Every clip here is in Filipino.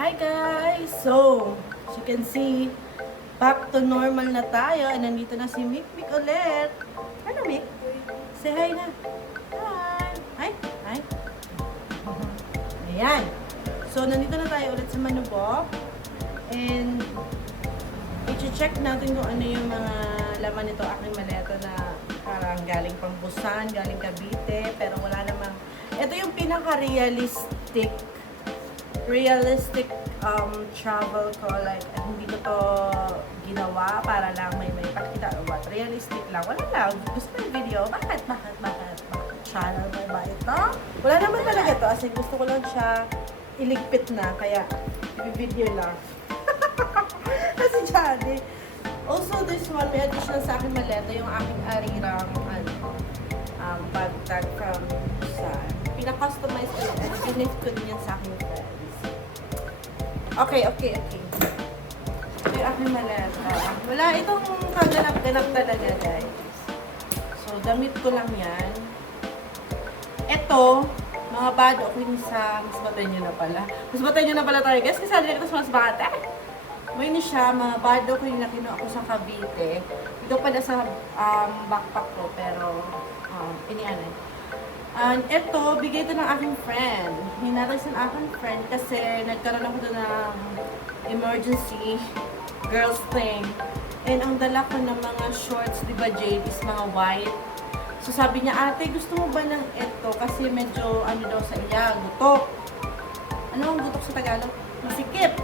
Hi guys! So, as you can see, back to normal na tayo. And nandito na si Mikmik ulit. Ano, Mik? Say hi na. Hi! Hi! Hi! Ayan. So, nandito na tayo ulit sa Manubok. And, i-check natin kung ano yung mga laman nito aking maleta na parang galing pang Busan, galing Cavite, pero wala namang. Ito yung pinaka-realistic travel ko, like hindi ko to ginawa para lang may pakita o what, realistic lang, wala lang, gusto yung video, bakit channel ba ito? Wala naman talaga to, as in gusto ko lang siya iligpit na, kaya i-video lang. Kasi Johnny, also this one, may additional sa akin maleta, yung aking arirang bag tag from Busan. Pina-customize ko and gift ko din yan sa aking friends. Okay. Ito yung aking maleta. Wala itong kaganap-ganap talaga, guys. So, damit ko lang yan. Ito, mga bado, okay sa mas batay nyo na pala. Mas batay nyo na pala tayo, guys. Kasi sabi ko sa mas bata. May ni siya, mga bado ko yung nakinuha ko sa Cavite. Ito pala sa backpack ko, pero inianay. And ito, bigay ito ng aking friend. Hinatay sa aking friend kasi nagkaroon ako doon ng emergency girls thing. And ang dala ko ng mga shorts, di ba Jade, is mga white. So sabi niya, ate, gusto mo ba ng ito? Kasi medyo, ano daw sa iya, gutok. Ano ang gutok sa Tagalog? Masikip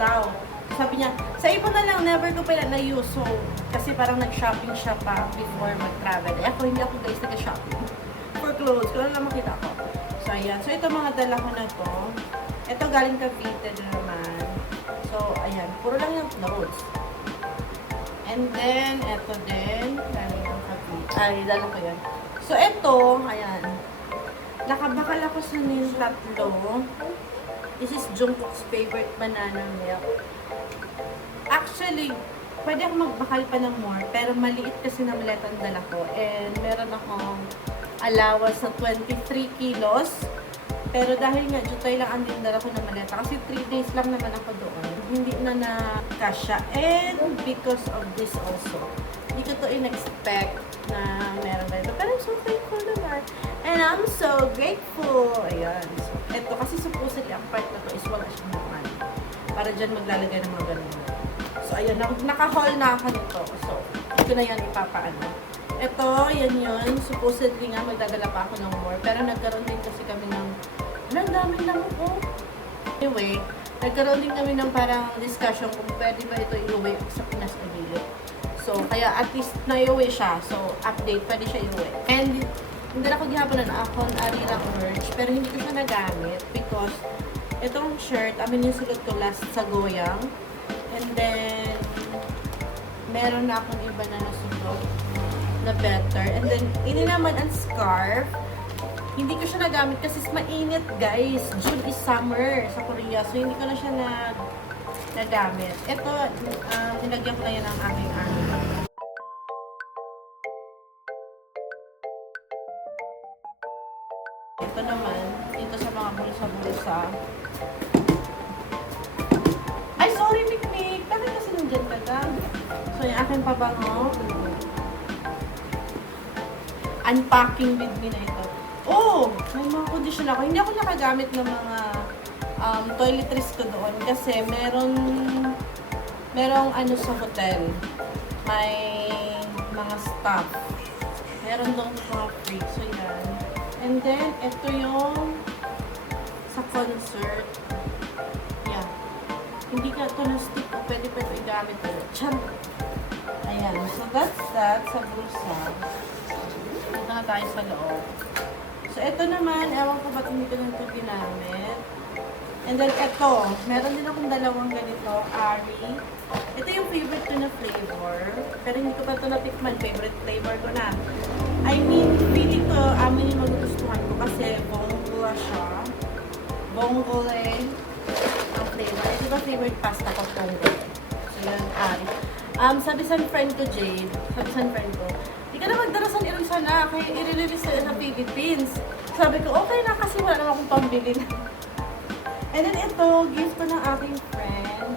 daw. Sabi niya, sa ipon na lang, never ko pa na-use. So, kasi parang nag-shopping siya pa before mag-travel. Eh ako, hindi ako guys nag-shopping. For clothes, kung ano lang makita ko. So, ayan. So, ito mga dala ko na to. Ito galing Cavite din naman. So, ayan. Puro lang yung clothes. And then, ito din. Galing ng Cavite. Ay, dala ko yan. So, ito, ayan. Nakabakal ako sa nil tatlo. This is Jungkook's favorite banana milk. Actually, pwede akong magbakal pa ng more, pero maliit kasi na maleta ang dala ko. And meron akong allowance na 23 kilos. Pero dahil nga, jutay lang ang dala ko ng maleta. Kasi 3 days lang naman ako doon. Hindi na na-kasya. And because of this also, hindi ko to in-expect na meron ganito. Pero I'm so thankful naman. And I'm so grateful. Ayan. So, ito, kasi supposedly ang part na to is wala siyang naman. Para dyan maglalagay ng mga ganun. So, ayan. Naka-haul na ako nito. So, ito na yan ipapaano. Ito, yan yun. Supposedly nga, magdadala pa ako ng more. Pero nagkaroon din kasi kami ng, ang daming lang ako. Anyway, nagkaroon din kami ng parang discussion kung pwede ba ito iuwi sa Pinas Cavite. So, kaya at least na-iuwi siya. So, update, pwede siya iuwi. And, hindi na ako gihaponan akong Arira merch, pero hindi ko siya nagamit because itong shirt, amin yung sulat ko last sa Goyang. And then, meron na akong iba na nasulat na better. And then, ini naman ang scarf. Hindi ko siya nagamit kasi mainit, guys. June is summer sa Korea. So, hindi ko na siya nagamit. Ito, nilagyan ko na yan ang aking Arira. Ito naman, dito sa mga bulsa-bulsa. Ay, sorry, Mikmik. Bakit kasi nandiyan ka ka? So, yung aking pabango. Unpacking with me na ito. Oh! May mga condition ako. Hindi ako nakagamit ng mga toiletries ko doon. Kasi merong ano sa hotel. May mga stuff. Meron doon mga free. So, yan. And then, ito yung sa concert. Yeah. Hindi ka ito na-stick o pwede pa ito igamit ulit. Cham! Ayan. So, that's that sa bulsa. Dito na tayo sa loob. So, ito naman, ewan ko ba't hindi ko na ito ginamit. And then, ito. Meron din akong dalawang ganito. Ari. Ito yung favorite ko na flavor. Pero hindi ko pa ito natikman. Favorite flavor ko na. I mean, feeling ko, amin yung magugustuhan ko kasi bongo siya. Bongo ang flavor. Ito ba favorite pasta ko, bongo. So, yan, Ari. Sabi sa friend ko, Jade, di ka na magdarasan irusa na, kaya i-release na sa Philippines. Sabi ko, okay na kasi wala naman akong pambili na. And then ito, gift ko ng aking friend,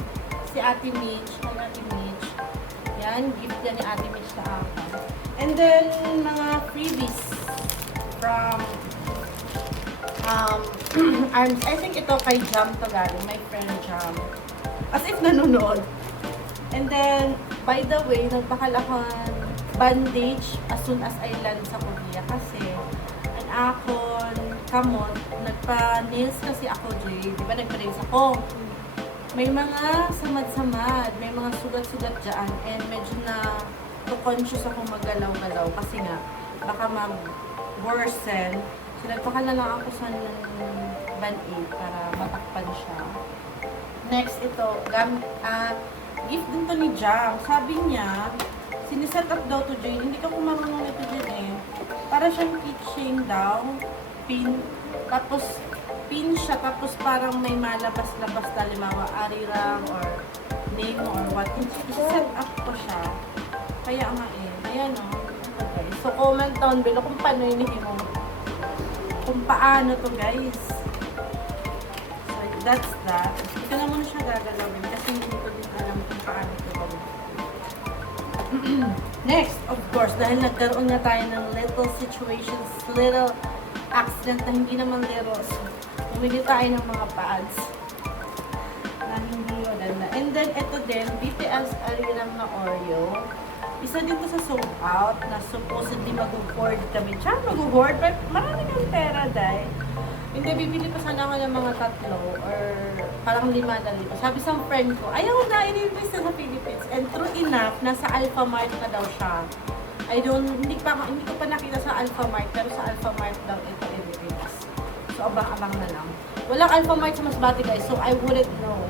si Ate Mitch. Hi, Ate Mitch. Yan, gift yan ni Ate Mitch sa akin. And then, mga freebies from Arms. I think ito kay Jam to galing. My friend Jam. As if nanonood. And then, by the way, nagpakal ako ng bandage as soon as I land sa Korea. Kasi, ang akon, kamot, nagpa-nails kasi ako, Jay. Di ba nagpa-nails ako? May mga samad-samad, may mga sugat-sugat dyan. And medyo na conscious ako maggalaw-galaw kasi nga, baka mag-worsen. So, nagpakal na lang ako sa band-aid para matakpan siya. Next, ito, gift din to ni Jam. Sabi niya, siniset up daw to Jane. Hindi ka kumarunong ito dyan eh. Para siyang keychain daw. Pin. Tapos, pin siya. Tapos parang may malabas-labas na limawa. Arirang or name or what. I-set up ko siya. Kaya nga eh. Ayan o. Okay. So, comment down below kung paano yun mo. Kung paano to guys. So, that's that. Ito na muna siya gagalawin kasi hindi ko din alam kung paano ito gawin. Next, of course, dahil nagkaroon nga tayo ng little situations, little accident na hindi naman little. So, bumili tayo ng mga pads na hindi maganda. And then, ito din, BTS Arirang na Oreo. Isa dito sa sold out na supposedly mag-hoard kami. Tsaka mag-hoard, but marami ng pera dahil. Hindi, bibili pa sana ako ng mga 3 or parang 5 na dito. Sabi sa friend ko, ayaw na, in-invest na sa Philippines. And true enough, nasa Alphamart na daw siya. Hindi ko pa nakita sa Alphamart, pero sa Alphamart daw ito i-release. So, abang-abang na lang. Walang Alphamart sa Masbate guys, so I wouldn't know.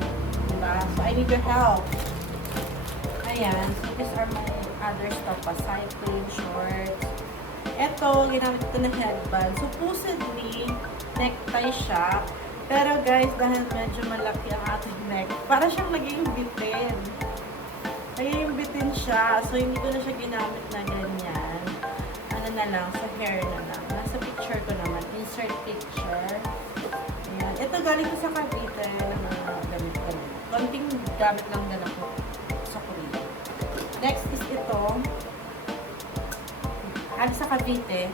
Diba? So, I need your help. Ayan, so these are my other stuff pa. Cycling, shorts. Ito, ginamit ko na headband. Supposedly, necktie siya. Pero guys, dahil medyo malaki ang ating neck, para siyang naging bitin. Naging bitin siya. So, hindi ko na siya ginamit na ganyan. Ano na lang, sa hair na lang. Nasa picture ko naman. Insert picture. Ayan. Ito galing ko sa Cavite na mga gamit ko. Konting gamit lang din ako sa Korea. Next is ito. Galing sa Cavite.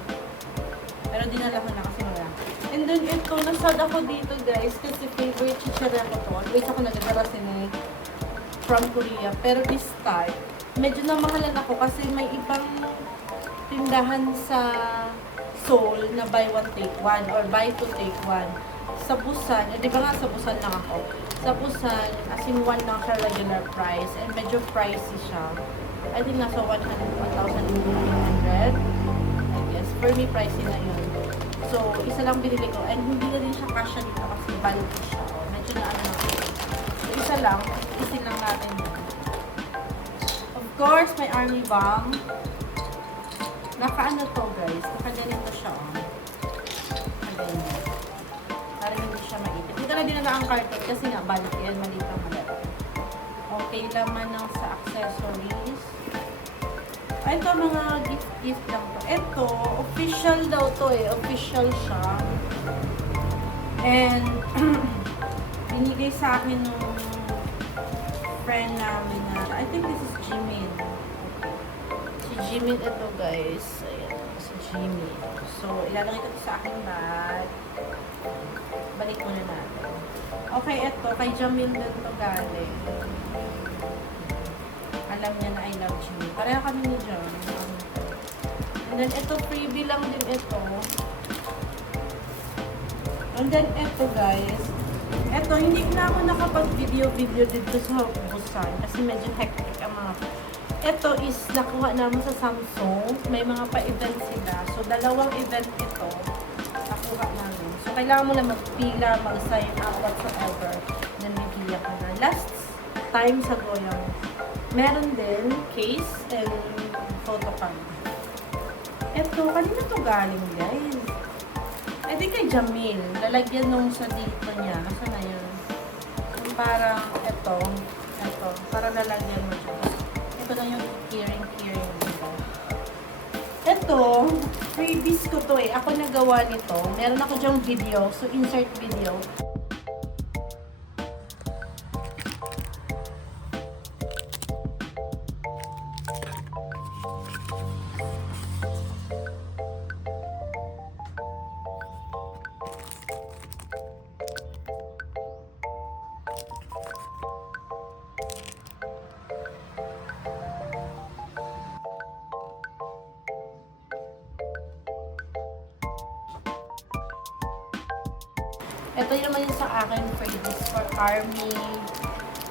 Pero dinala ko na kasi wala. And then ito, nasad ako dito guys kasi favorite chichara ko to. Always ako nagdadala sini from Korea. Pero this time, medyo namahalan ako kasi may ibang tindahan sa Seoul na buy one take one or buy two take one. Sa Busan, di ba nga sa Busan lang ako? Sa Busan, as in one lang siya regular price and medyo pricey siya. I think nasa 1,800. I guess. For me, pricey na yun. So, isa lang binili ko. And hindi na rin siya kasha dito kasi bulky siya. O, medyo na ano na. So, isa lang. Isin lang natin yun. Of course, may army bomb. Naka-ano to, guys. Naka-ganito siya, o. Naka-ganyan. Para hindi siya maipit. Dito na din na ang carpet kasi nga, bulky yan. Maliit ang malat. Okay, laman ng sa accessories. Ito, mga gift lang to. Ito, official daw to eh. Official siya. And, binigay sa akin ng friend namin na, I think this is Jimin. Si Jimin ito guys. Ayan, si Jimin. So, ilalagay ko sa aking bag. Balik muna natin. Okay, ito, kay Jamil din to galing. Alam niya na I love Jimmy. Pareho kami ni John. And then, ito, freebie lang din ito. And then, ito guys. Ito, hindi na ako nakapag-video dito sa Busan. Kasi medyo hectic ang mga. Ito is nakuha namin sa Samsung. May mga pa-event sila. So, 2 event ito. Nakuha namin. So, kailangan mo na magpila, mag-sign up, whatsoever. Then, bigyan ka na. Last time sa Goyang, meron din case and photo card. Eto, kanina to galing guys. I think kay Jamil. Lalagyan nung sa dito niya. Asa na yun? Yung parang eto. Para lalagyan mo dyan. Ito na yung keyring dito. Eto, freebies ko to eh. Ako nagawa nito. Meron ako dyang video. So, insert video. Ito yung naman yung sa akin, Freddy's for army,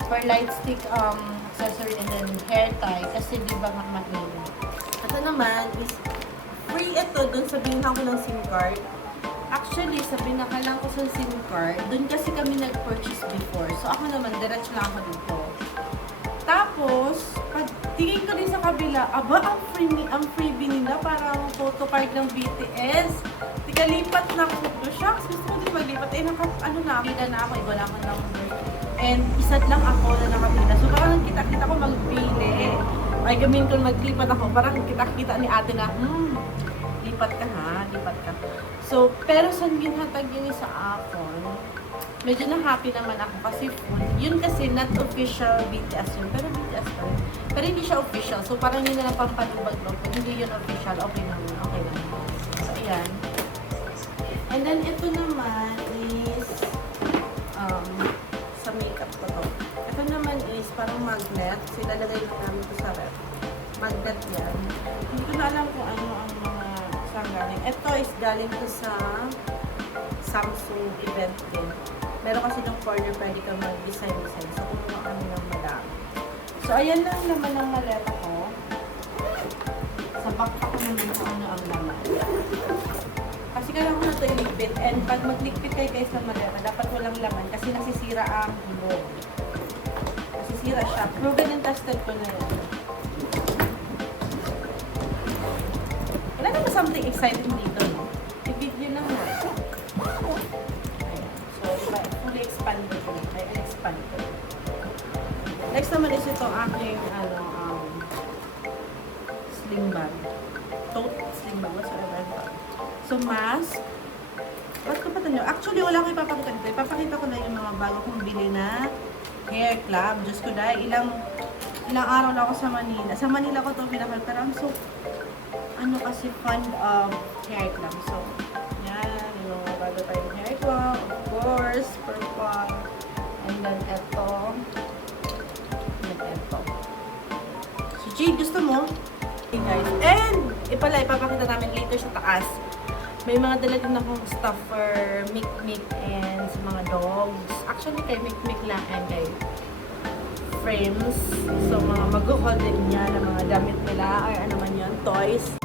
for light stick accessory, and then hair tie, kasi di ba nga mainit. Ito naman is free ito, dun sa binaka ko ng SIM card. Actually, sa binaka lang ko sa SIM card, dun kasi kami nag-purchase before. So ako naman, diretso lang ako dito. Tapos, pag tingin ko din sa kabila, aba, ang freebie nila, parang photo card ng BTS. Tika, lipat na ako. Shucks, gusto ko din maglipat. Eh, ano na, pila na ako, iba na ako number. And isa lang ako na nakapila. So, parang kita-kita ko magpili. Ay, gamin ko maglipat ako. Parang kita-kita ni ate na, lipat ka ha, lipat ka. So, pero saan ginhatag yun sa akin? Medyo na-happy naman ako kasi full. Yun kasi not official BTS yun, pero BTS pa rin. Pero hindi siya official, so parang yun na lang pampalubag mo. Hindi yun official, okay naman, okay naman. So, ayan. And then, ito naman is, sa makeup ko to. Ito naman is parang magnet. So, ilalagay lang namin ito sa ref. Magnet yan. Hindi ko na alam kung ano ang mga saan galing. Ito is galing to sa Samsung event din. Meron kasi ng corner pwede ka mag-design. So, kumuha kami ng madami. So, ayan lang naman ang maleta ko. Sa backpack ko naman kung ano ang laman. Kasi kailangan ko na ito iligpit. And pag magligpit kayo guys ng maleta, dapat walang laman kasi nasisira ang ilog. Nasisira siya. Proven and tested ko na yun. Wala naman something exciting dito, no? I-video lang mo. Fully expanded ko. Ay, expanded. Next naman is itong aking, sling bag. Tote sling bag. Whatsoever. So, mask. Ba't ko pa ito nyo? Actually, wala ko ipapakita nito. Ipapakita ko na yung mga bago kong bili na hair club. Diyos ko dahil ilang araw na ako sa Manila. Sa Manila ko ito pinakal. Pero I'm so, kasi fond of hair club. So, yan. Yung mga bago tayong hair club. Of course, purple. And then, ito. And ito. So, Jade, gusto mo? Okay, guys. And, ipapakita namin later sa taas. May mga dala din akong stuff for Mic and sa mga dogs. Actually, kay Mic lang and kay frames. So, mga mag-hold din niya ng mga gamit nila or ano man yun, toys.